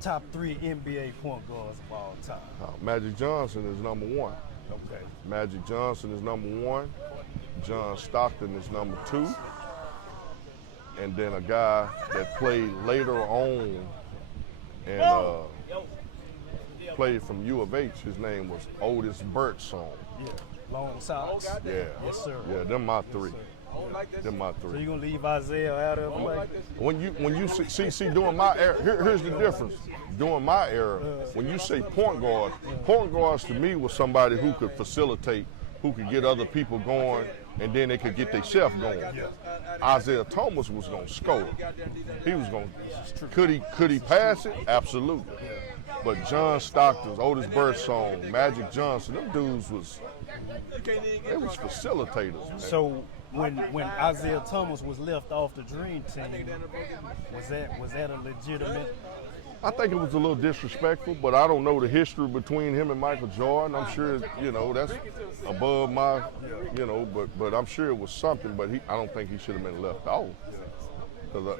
top 3 NBA point guards of all time. Magic Johnson is number 1. Okay. Magic Johnson is number 1. John Stockton is number 2. And then a guy that played later on and played from U of H. His name was Otis Birdsong. Yeah. Long socks. Yeah. Yes, sir. Yeah, them my 3. Them my So 3. you gonna leave Isaiah out of it? When you see during my era, here's the difference. During my era, when you say point guards to me was somebody who could facilitate, who could get other people going, and then they could get themselves going. Isaiah Thomas was gonna score. He was gonna. Could he pass it? Absolutely. But John Stockton, Otis Birdsong, Magic Johnson, them dudes was facilitators. Man. So when Isaiah Thomas was left off the Dream Team, was that a legitimate? I think it was a little disrespectful, but I don't know the history between him and Michael Jordan. I'm sure, that's above my, but I'm sure it was something, but I don't think he should have been left off. Because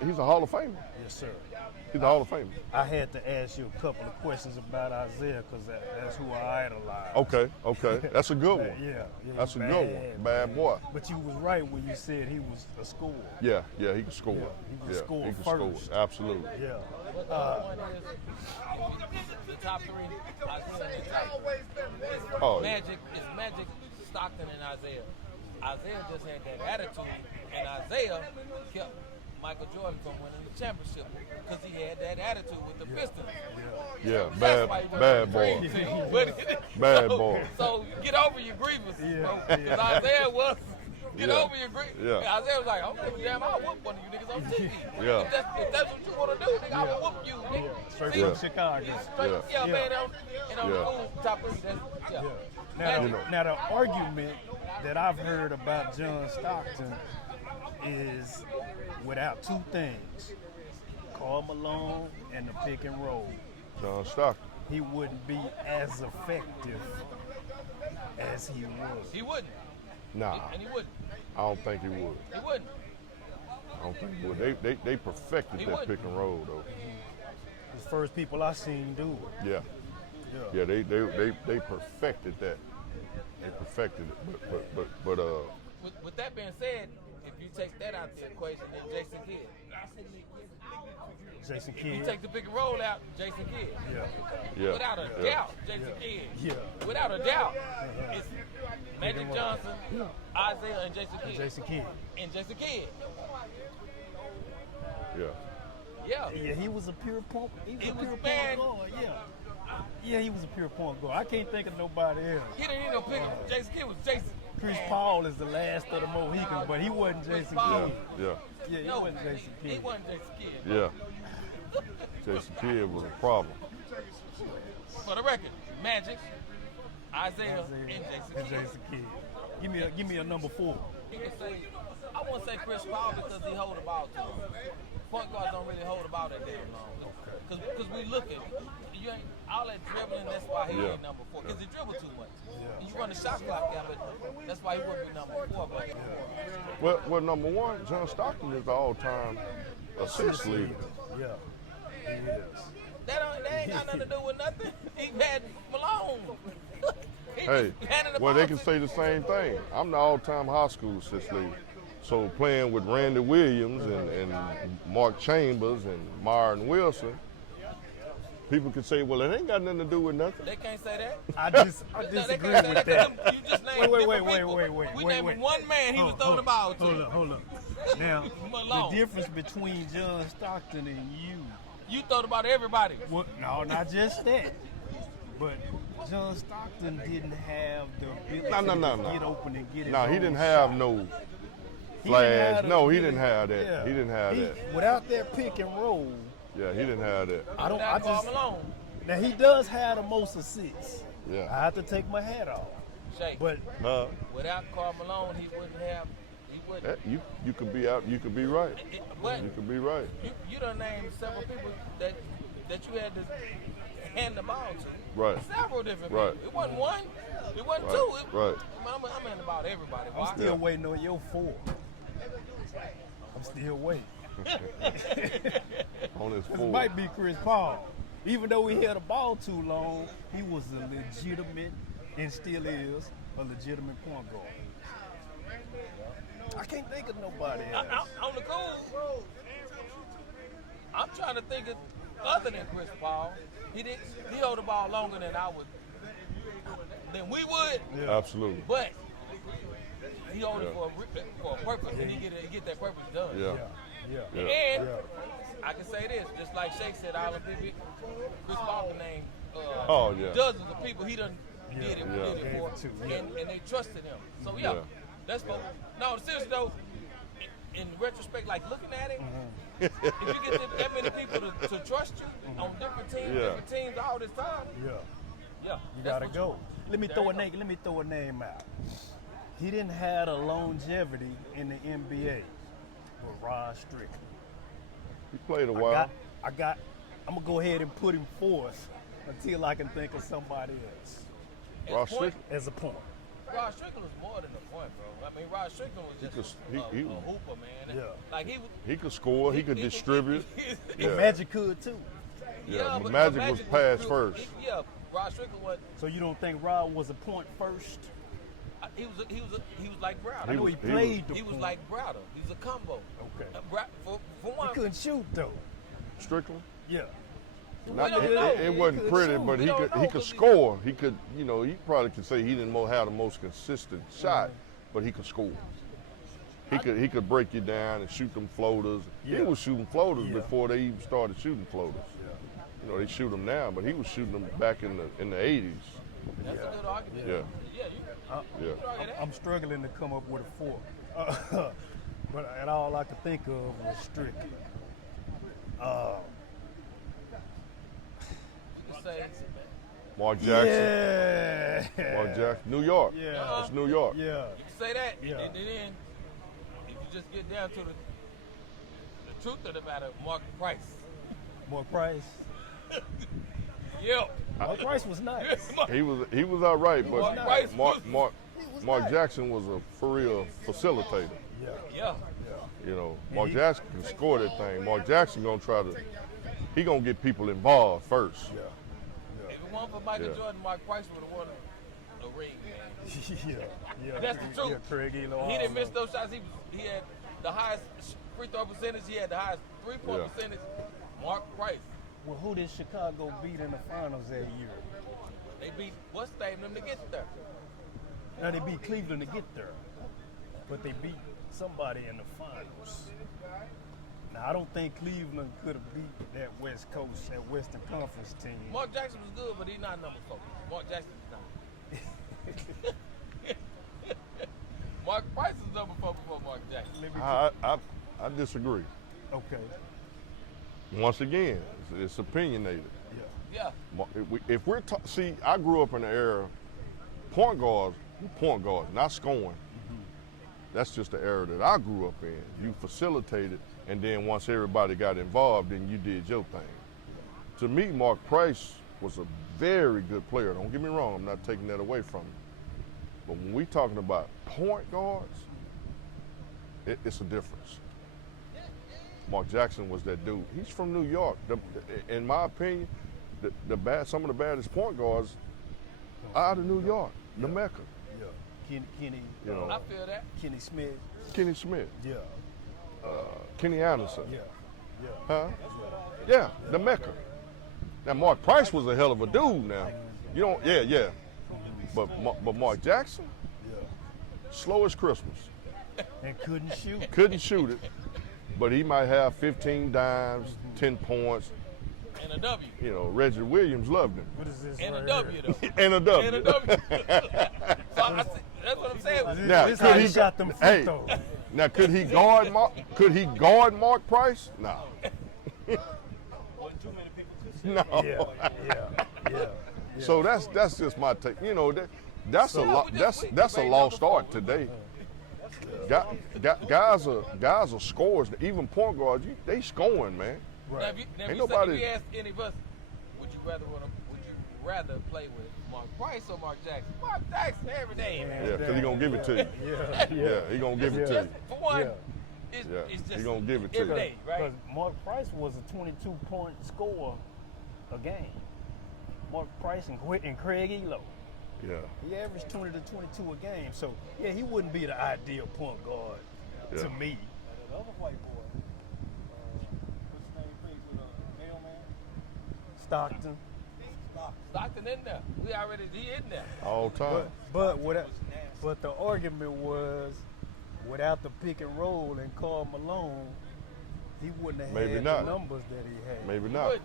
he's a Hall of Famer. Yes, sir. He's a Hall of Famer. I had to ask you a couple of questions about Isaiah because that's who I idolize. Okay. That's a good one. Yeah. That's a good one. Bad boy. But you was right when you said he was a scorer. Yeah, he can score. He can score he can first. score. Absolutely. Yeah. The top 3, Magic is Magic, Stockton, and Isaiah. Isaiah just had that attitude, and Isaiah kept Michael Jordan from winning the championship because he had that attitude with the Pistons. Yeah, That's why he went bad to the Dream boy. Team. Bad so, boy. So get over your grievances, bro. Because Isaiah was over your grievances. Yeah. Isaiah was like, I don't give a damn, I'll whoop one of you niggas on TV. Yeah. If that's what you want to do, nigga, I will whoop you, nigga. Straight See? from Chicago. Man. And on the move, top 3, Now the argument that I've heard about John Stockton is without 2 things, Karl Malone and the pick and roll. John Stockton. He wouldn't be as effective as he was. He wouldn't. Nah, And he wouldn't. I don't think he would. He wouldn't. I don't think he would. They perfected He that wouldn't. pick and roll though. The first people I seen do it. Yeah, they perfected that. They perfected it. But With that being said, if you take that out the equation, then Jason Kidd. Jason If you Kidd. take the pick and roll out, Jason Kidd. yeah, Without a doubt, Jason Kidd. Yeah. Without a doubt, it's Magic Johnson, Isaiah, and Jason Kidd. Jason Kidd. And Jason Kidd. yeah. Yeah. Yeah, he was a pure point. He was He a was pure bad. point guard. Yeah, he was a pure point guard. I can't think of nobody else. He didn't even pick Jason Kidd was Jason. Chris Paul is the last of the Mohicans, but he wasn't Jason Paul. Kidd. Yeah. Yeah, he wasn't Jason He Kidd. wasn't Jason Kidd. Yeah. Jason Kidd was a problem. For the record, Magic, Isaiah, and And Jason Kidd. Jason Kidd. Give me a number 4. You can say, I won't say Chris Paul because he hold the ball too long. Point guards don't really hold the ball that damn long. Because we looking. You ain't all that dribbling, that's why he ain't number 4. Because he dribbled too much. You run the shot clock down, but that's why he wouldn't be number 4. But Well, number 1, John Stockton is the all-time assist leader. Yeah, he is. that ain't got nothing to do with nothing. He had Malone. He Hey, just handed the well, ball they can to- say the same thing. I'm the all-time high school assist leader. So playing with Randy Williams and Mark Chambers and Myron Wilson, people could say, well, it ain't got nothing to do with nothing. They can't say that. I No, they disagree can't say with that. that. You just named different people. We wait. named one man he was throwing the ball to. Hold up. Now, Malone. the difference between John Stockton and you, You throw the ball to everybody. well, no, not just that, but John Stockton didn't have the ability No. to get open and get his No, he own didn't have shot. no He didn't flash. have the No, he ability- didn't have that. yeah. He didn't have that. Without that pick and roll, Yeah, he didn't have that. I just. Malone. Now he does have the most assists. Yeah. I have to take my hat off, Shay, but without Karl Malone, he wouldn't have. He wouldn't. You could be out. You could be right. But You could be right. you done named several people that you had to hand the ball to. Right. Several different Right. people. It wasn't one. It wasn't Right. two. Right. I'm handing about everybody. I'm Why? still waiting on your 4. I'm still waiting. On his This four. might be Chris Paul. Even though he held the ball too long, he was a legitimate, and still is, a legitimate point guard. I can't think of nobody else. On the cool, I'm trying to think of other than Chris Paul. He held the ball longer than we would, Yeah. Absolutely. but he held it for a purpose, and he get that purpose done. Yeah. Yeah. Yeah. And Yeah. I can say this, just like Shake said, all the people, Chris Paul can name Oh, yeah. dozens of people he done Yeah. did it Yeah. for, Yeah. and they trusted him. So yeah, Yeah. that's what. No, seriously though, in retrospect, like looking at it, if you get that many people to trust you on different teams all this time, Yeah. yeah, You that's gotta what go. Let me There throw you a go. name. Let me throw a name out. He didn't have a longevity in the NBA with Rod Strickland. He played a while. I'm gonna go ahead and put him fourth until I can think of somebody else At Ross point, Strickland? as a point. Rod Strickland was more than a point, bro. I mean, Rod Strickland was just he- a he- hooper, man. Yeah. Like he was. He could score. He could distribute. The Yeah. Magic could too. Yeah, but but Magic was pass good. first. Yeah, Rod Strickland was. So you don't think Rod was a point first? He was like Browder. I know he was- played the He was point. like Browder. He was a combo. Okay. For He one, couldn't shoot though. Strickland. Yeah. Not- don't it, know. it- it wasn't He could pretty, shoot. but We he don't could know he could 'cause he- score. He could, he probably could say he didn't have the most consistent shot, but he could score. He could break you down and shoot them floaters. He Yeah. was shooting floaters Yeah. before they even started shooting floaters. They shoot them now, but he was shooting them back in the 80s. that's a good argument. Yeah. Yeah, you Yeah. could argue that. I'm struggling to come up with a four. But all I could think of was Strickland. You could say, Mark Jackson. Yeah. Mark Jackson. New York. Yeah. That's New York. Yeah. you could say that, Yeah. and then if you just get down to the truth of the matter, Mark Price. Mark Price. Yeah. Mark Price was nice. He was all right, Mark but Price Mark was- Mark was Mark nice. Jackson was a for real facilitator. Yeah. Yeah. Mark he- Jackson can score that thing. Mark Jackson gonna he gonna get people involved first. Yeah. If it weren't for Michael Yeah. Jordan, Mark Price would have won the ring, man. Yeah. That's the truth. Yeah, Craig Elo. He didn't miss those shots. He had the highest free throw percentage. He had the highest three-point Yeah. percentage. Mark Price. Well, who did Chicago beat in the finals that year? They beat what's the name them to get there. Now they beat Cleveland to get there, but they beat somebody in the finals. Now I don't think Cleveland could have beat that West Coast, that Western Conference team. Mark Jackson was good, but he's not number 4. Mark Jackson is not. Mark Price is number 4 before Mark Jackson. Let me- I disagree. Okay. Once again, it's opinionated. Yeah. Yeah. If we're see, I grew up in the era point guards, not scoring. That's just the era that I grew up in. You facilitated, and then once everybody got involved, then you did your thing. To me, Mark Price was a very good player. Don't get me wrong, I'm not taking that away from him. But when we talking about point guards, it's a difference. Mark Jackson was that dude. He's from New York. In my opinion, some of the baddest point guards are out of New York, the Mecca. Yeah. Kenny. You know. I feel that. Kenny Smith. Kenny Smith, Yeah. Kenny Anderson. Yeah. Yeah. Huh? Yeah, the Mecca. Now Mark Price was a hell of a dude. Now, you don't. Yeah. But Mark Jackson, Yeah. slow as Christmas. And couldn't shoot. Couldn't shoot it, but he might have 15 dimes, 10 points. And a W. Reggie Williams loved him. What is this? And a right W, here? though. And a W. And a W. So that's what I'm saying. Now, This could how he he shot them free hey, throws. now could he guard Mark Price? No. No. Yeah. So that's just my take. That's a lost art today. Guys are scorers. Even point guards, they scoring, man. Now, Right. if you Ain't if nobody- you ask any of us, would you rather play with Mark Price or Mark Jackson? Mark Jackson every day, man. Yeah, because he gonna give it to you. Yeah. Yeah, he gonna give it to you. For one, Yeah. it's just he gonna give it to every you. day, right? Because Mark Price was a 22-point scorer a game. Mark Price and Craig Elo. Yeah. He averaged 20 to 22 a game. So, yeah, he wouldn't be the ideal point guard to me. The other white boy, what's his name, plays with Mailman? Stockton. Stockton in there. He in there. All time. But the argument was, without the pick and roll and Karl Malone, he wouldn't have Maybe had not. the numbers that he had. Maybe He not. wouldn't.